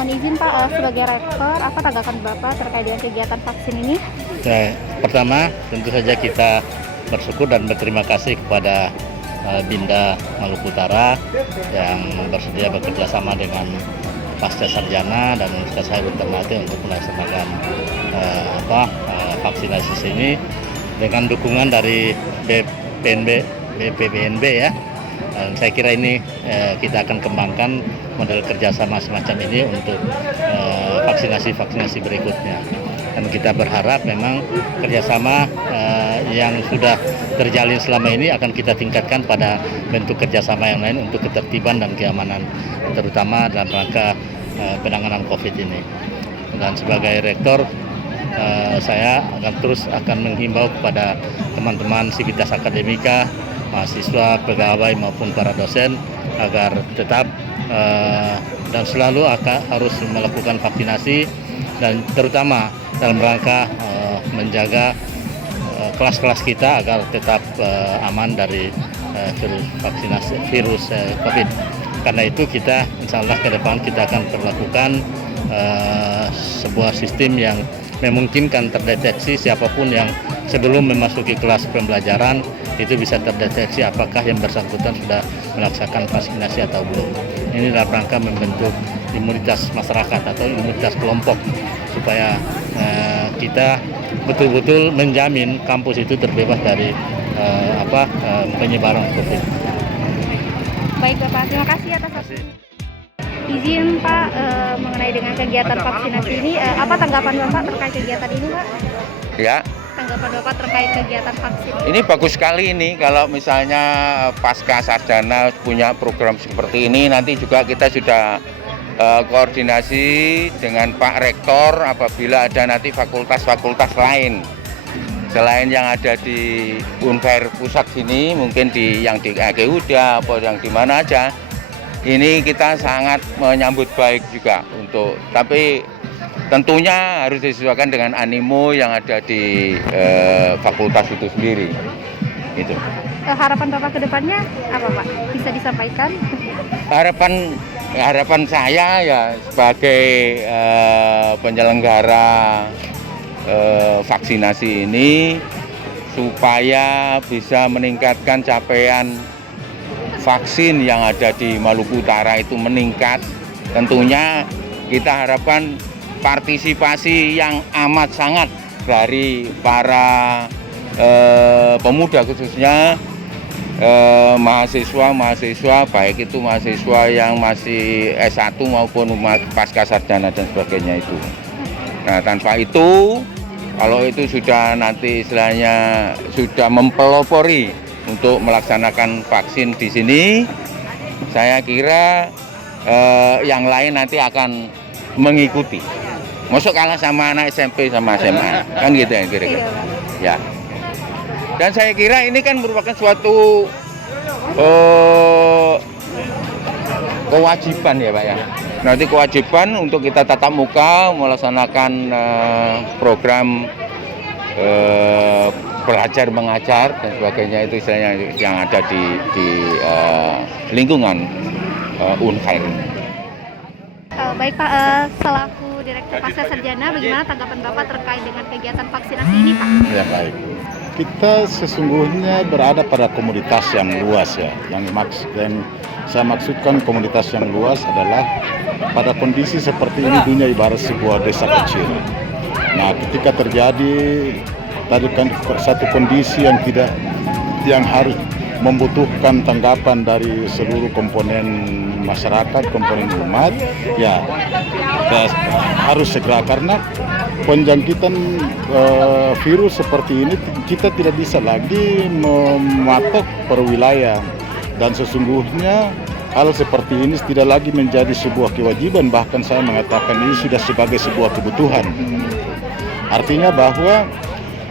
mohon izin Pak, sebagai rektor, apa tanggapan Bapak terkait dengan kegiatan vaksin ini? Pertama, tentu saja kita bersyukur dan berterima kasih kepada Binda Maluku Utara yang bersedia bekerja sama dengan Pasca Sarjana dan Universitas Hairul Ternate untuk melaksanakan vaksinasi ini dengan dukungan dari BPPNB ya. Dan saya kira ini kita akan kembangkan model kerjasama semacam ini untuk vaksinasi berikutnya. Dan kita berharap memang kerjasama yang sudah terjalin selama ini akan kita tingkatkan pada bentuk kerjasama yang lain untuk ketertiban dan keamanan, terutama dalam rangka penanganan COVID ini. Dan sebagai rektor, saya akan menghimbau kepada teman-teman sivitas akademika, mahasiswa, pegawai maupun para dosen agar tetap dan selalu harus melakukan vaksinasi dan terutama dalam rangka menjaga kelas-kelas kita agar tetap aman dari virus COVID. Karena itu kita insya Allah ke depan kita akan perlakukan sebuah sistem yang memungkinkan terdeteksi siapapun yang sebelum memasuki kelas pembelajaran itu bisa terdeteksi apakah yang bersangkutan sudah melaksanakan vaksinasi atau belum. Ini dalam rangka membentuk imunitas masyarakat atau imunitas kelompok supaya kita betul-betul menjamin kampus itu terbebas dari penyebaran COVID. Baik Bapak, terima kasih atas waktunya. Izin Pak, mengenai dengan kegiatan vaksinasi ini, apa tanggapan Bapak terkait kegiatan ini Pak? Ya. Tanggapan Bapak terkait kegiatan vaksin? Ini bagus sekali ini kalau misalnya Pasca Sarjana punya program seperti ini, nanti juga kita sudah koordinasi dengan Pak Rektor apabila ada nanti fakultas-fakultas lain. Selain yang ada di Unfair pusat sini, mungkin yang di AGUDA atau yang di mana aja, ini kita sangat menyambut baik juga tapi tentunya harus disesuaikan dengan animo yang ada di fakultas itu sendiri. Gitu. Harapan Bapak ke depannya apa Pak? Bisa disampaikan? Harapan saya ya sebagai penyelenggara vaksinasi ini supaya bisa meningkatkan capaian vaksin yang ada di Maluku Utara itu meningkat. Tentunya kita harapkan partisipasi yang amat sangat dari para pemuda khususnya mahasiswa baik itu mahasiswa yang masih S1 maupun pasca sarjana dan sebagainya itu. Nah, tanpa itu kalau itu sudah nanti istilahnya sudah mempelopori untuk melaksanakan vaksin di sini, saya kira yang lain nanti akan mengikuti. Masuk kalah sama anak SMP sama SMA, kan gitu ya kira-kira. Ya. Dan saya kira ini kan merupakan suatu kewajiban ya Pak ya. Nanti kewajiban untuk kita tatap muka melaksanakan program belajar mengajar dan sebagainya itu istilahnya yang ada di lingkungan Unfair. Baik Pak, selaku Direktur Pasca Sarjana, bagaimana tanggapan Bapak terkait dengan kegiatan vaksinasi ini Pak? Ya baik, kita sesungguhnya berada pada komunitas yang luas ya. Yang saya maksudkan komunitas yang luas adalah pada kondisi seperti ini dunia ibarat sebuah desa kecil. Nah, ketika terjadi tadi kan satu kondisi yang harus membutuhkan tanggapan dari seluruh komponen masyarakat, komponen umat, ya harus segera karena penjangkitan virus seperti ini kita tidak bisa lagi mematok per wilayah dan sesungguhnya hal seperti ini tidak lagi menjadi sebuah kewajiban, bahkan saya mengatakan ini sudah sebagai sebuah kebutuhan. Artinya bahwa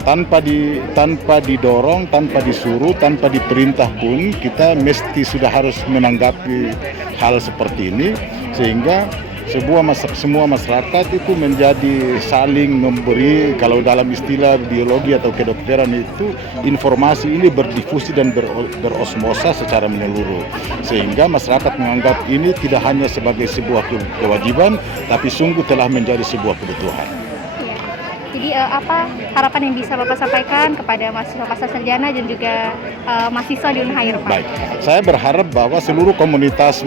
tanpa didorong, tanpa disuruh, tanpa diperintah pun kita mesti sudah harus menanggapi hal seperti ini sehingga semua masyarakat itu menjadi saling memberi, kalau dalam istilah biologi atau kedokteran itu, informasi ini berdifusi dan berosmosa secara menyeluruh, sehingga masyarakat menganggap ini tidak hanya sebagai sebuah kewajiban, tapi sungguh telah menjadi sebuah kebutuhan. Jadi apa harapan yang bisa Bapak sampaikan kepada mahasiswa pasca sarjana dan juga mahasiswa di Unhair, Pak? Baik, saya berharap bahwa seluruh komunitas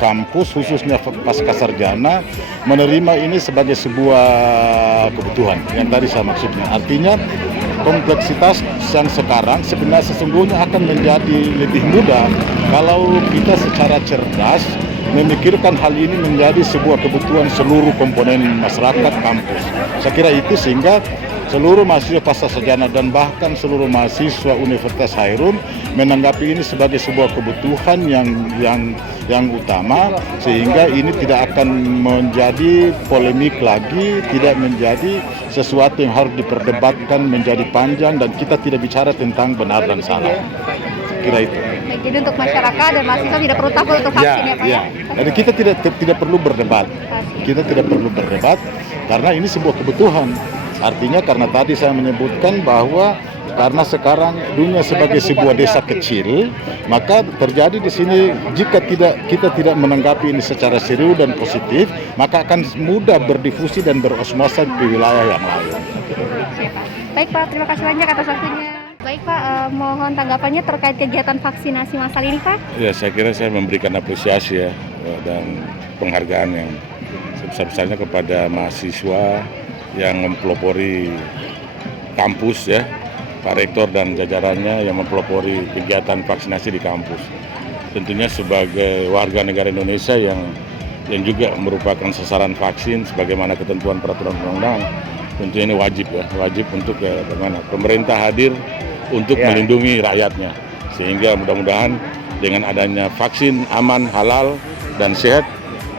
kampus, khususnya pasca sarjana, menerima ini sebagai sebuah kebutuhan yang tadi saya maksudnya. Artinya kompleksitas yang sekarang sesungguhnya akan menjadi lebih mudah kalau kita secara cerdas memikirkan hal ini menjadi sebuah kebutuhan seluruh komponen masyarakat kampus. Saya kira itu, sehingga seluruh mahasiswa pasca sarjana dan bahkan seluruh mahasiswa Universitas Hairun menanggapi ini sebagai sebuah kebutuhan yang utama, sehingga ini tidak akan menjadi polemik lagi, tidak menjadi sesuatu yang harus diperdebatkan menjadi panjang, dan kita tidak bicara tentang benar dan salah. Kira itu. Baik, jadi untuk masyarakat dan mahasiswa tidak perlu takut untuk vaksin ya Pak? Ya. Jadi kita tidak perlu berdebat. Kita tidak perlu berdebat karena ini sebuah kebutuhan. Artinya karena tadi saya menyebutkan bahwa karena sekarang dunia sebagai sebuah desa kecil, maka terjadi di sini jika kita tidak menanggapi ini secara serius dan positif, maka akan mudah berdifusi dan berosmosa ke wilayah yang lain. Baik Pak, terima kasih banyak atas waktunya. Baik Pak, mohon tanggapannya terkait kegiatan vaksinasi massal ini Pak. Ya, saya kira saya memberikan apresiasi ya dan penghargaan yang sebesar-besarnya kepada mahasiswa yang mempelopori kampus ya, Pak Rektor dan jajarannya yang mempelopori kegiatan vaksinasi di kampus. Tentunya sebagai warga negara Indonesia yang juga merupakan sasaran vaksin sebagaimana ketentuan peraturan undang-undang, tentunya ini wajib untuk bagaimana pemerintah hadir untuk melindungi rakyatnya, sehingga mudah-mudahan dengan adanya vaksin aman, halal dan sehat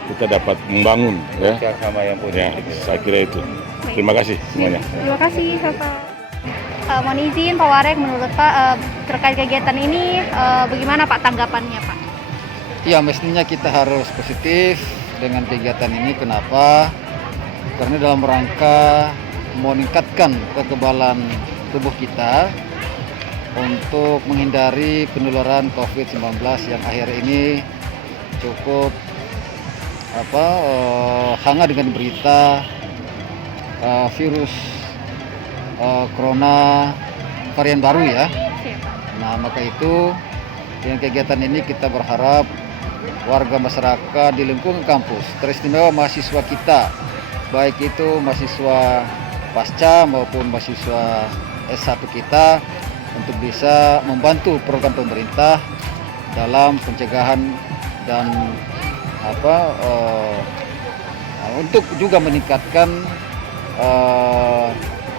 kita dapat membangun ya. Saya kira itu. Terima kasih semuanya. Terima kasih Bapak. Mohon izin Pak Warek, menurut Pak terkait kegiatan ini bagaimana Pak tanggapannya Pak? Ya, mestinya kita harus positif dengan kegiatan ini. Kenapa? Karena dalam rangka meningkatkan kekebalan tubuh kita untuk menghindari penularan COVID-19 yang akhir ini cukup hangat dengan berita virus corona varian baru ya. Nah, maka itu dengan kegiatan ini kita berharap warga masyarakat di lingkungan kampus, teristimewa mahasiswa kita, baik itu mahasiswa pasca maupun mahasiswa S1 kita, untuk bisa membantu program pemerintah dalam pencegahan dan untuk juga meningkatkan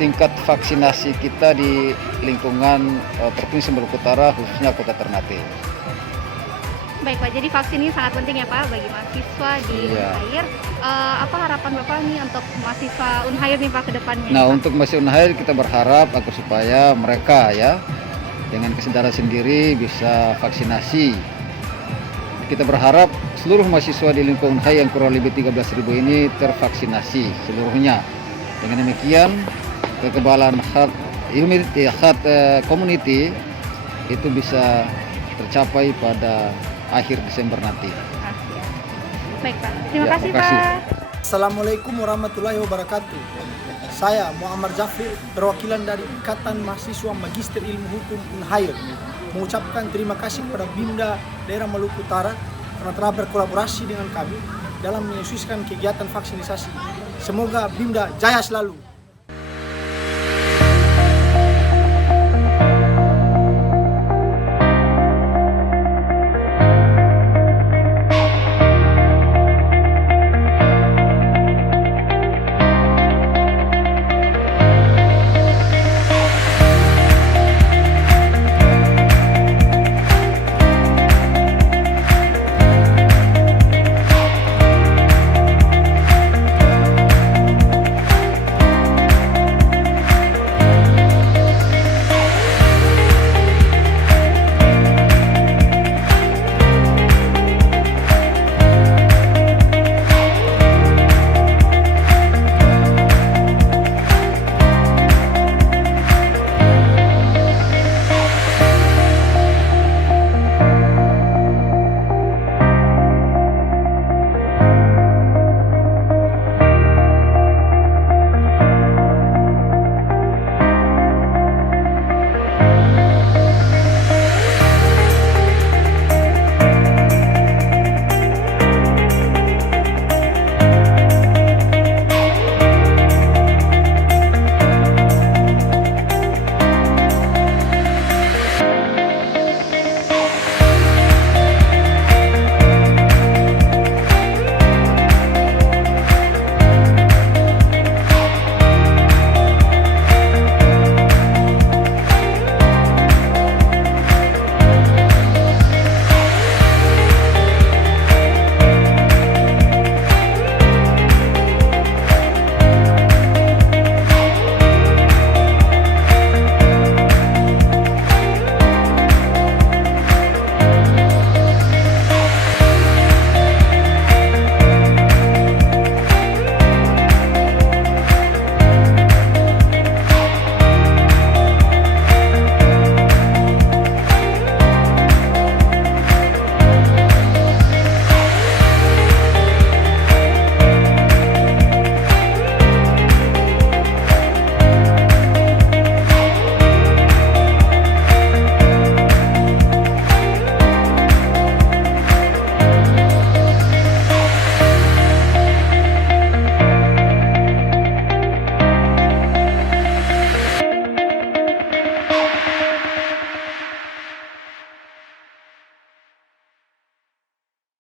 tingkat vaksinasi kita di lingkungan Provinsi Maluku Utara, khususnya Kota Ternate. Baik Pak, jadi vaksin ini sangat penting ya Pak bagi mahasiswa di Unhair. Apa harapan Bapak nih untuk mahasiswa Unhair nih Pak ke depannya? Nah, untuk mahasiswa Unhair kita berharap agar supaya mereka ya dengan kesadaran sendiri bisa vaksinasi. Kita berharap seluruh mahasiswa di lingkungan Unhair yang kurang lebih 13.000 ini tervaksinasi seluruhnya. Dengan demikian kekebalan herd community itu bisa tercapai pada akhir Desember nanti. Baik Pak, terima kasih Pak. Assalamualaikum warahmatullahi wabarakatuh. Saya Muhammad Jafri, perwakilan dari Ikatan Mahasiswa Magister Ilmu Hukum Unhair, mengucapkan terima kasih kepada Bimda Daerah Maluku Utara karena telah berkolaborasi dengan kami dalam menyukseskan kegiatan vaksinasi. Semoga Bimda jaya selalu.